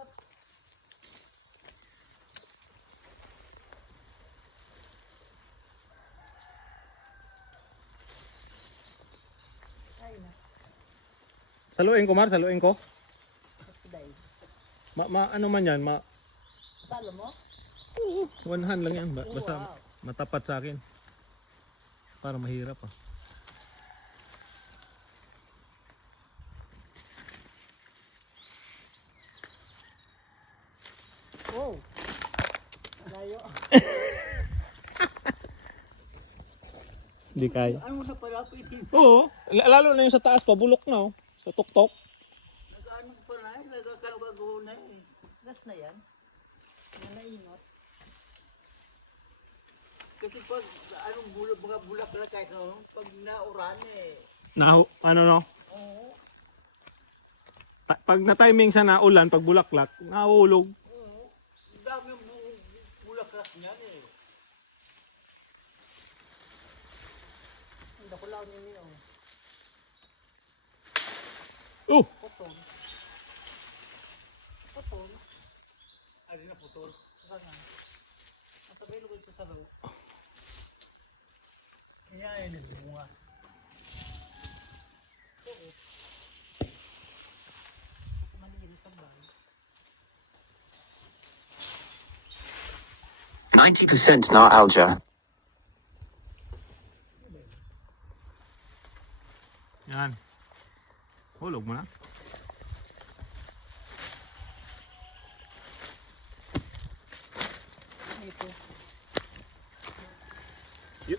ingot. Ay na. Saluin ko, Mar, saluin ko. Kapiday. Ano man yan, Talo mo? one hand lang yan. Basta Wow. matapat sa akin. Para mahirap ah. Oh. Layo. Hindi kaya. Ano na pala pwede? Oo, lalo na yung sa taas, pabulok na oh. Sa tuktok. Nag-ano pa na eh, nagkakaroon na eh. Das na yan. Nanaingot. Kasi pag anong bulak, mga bulak na kahit ano, pag nauran eh. Ano no? Oo. Pag na-timing sa naulan, pag bulaklak, nahulog. Oo. Ang dami yung bulaklak niyan eh. Ang dakulaw niya niyo. Oh! Putol. Putol. Ay, di na putol. Saan? Masabay ko ito sa loob. Kaya yun yung bunga. Oo. Maliin sa bahay. 90% nostalgia. Yan. Hulog mo na. Ito.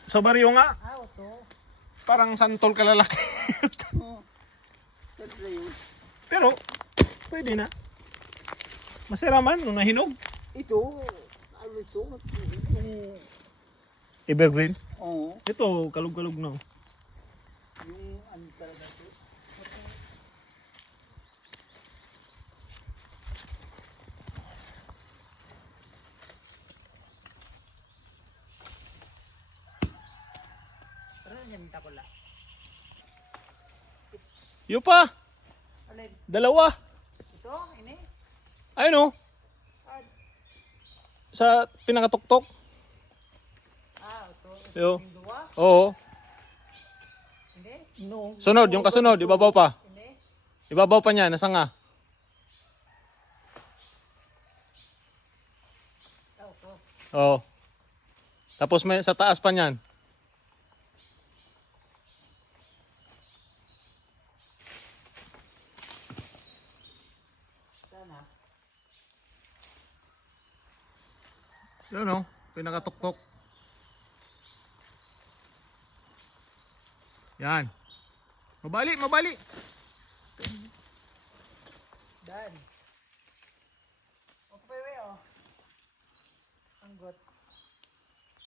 Sa baryo nga, Ito. parang santol kalalaki. Oo. Siyempre yun. Pero, pwede na. Masira man nung nahinog. Ito. Ano ito? Yung... Evergreen. Oo. Ito, kalug-kalug na. Yung ano talaga ito. Parang yan minta ko lang. Yung pa, Alin? dalawa. Ito? Ini? Ayun oh, Ah, sa pinakatuktok. ito. Yo. Yung dua? Oo. Hindi? No. Sunod, yung kasunod, ibabaw pa. Hindi? Ibabaw pa niya, nasa nga. Ito. Oo. Tapos may sa taas pa niyan. Sana. Yun oh, pinakatuktok. Yan. Mabali, mabali. Dan. Okay, oh. Ang got.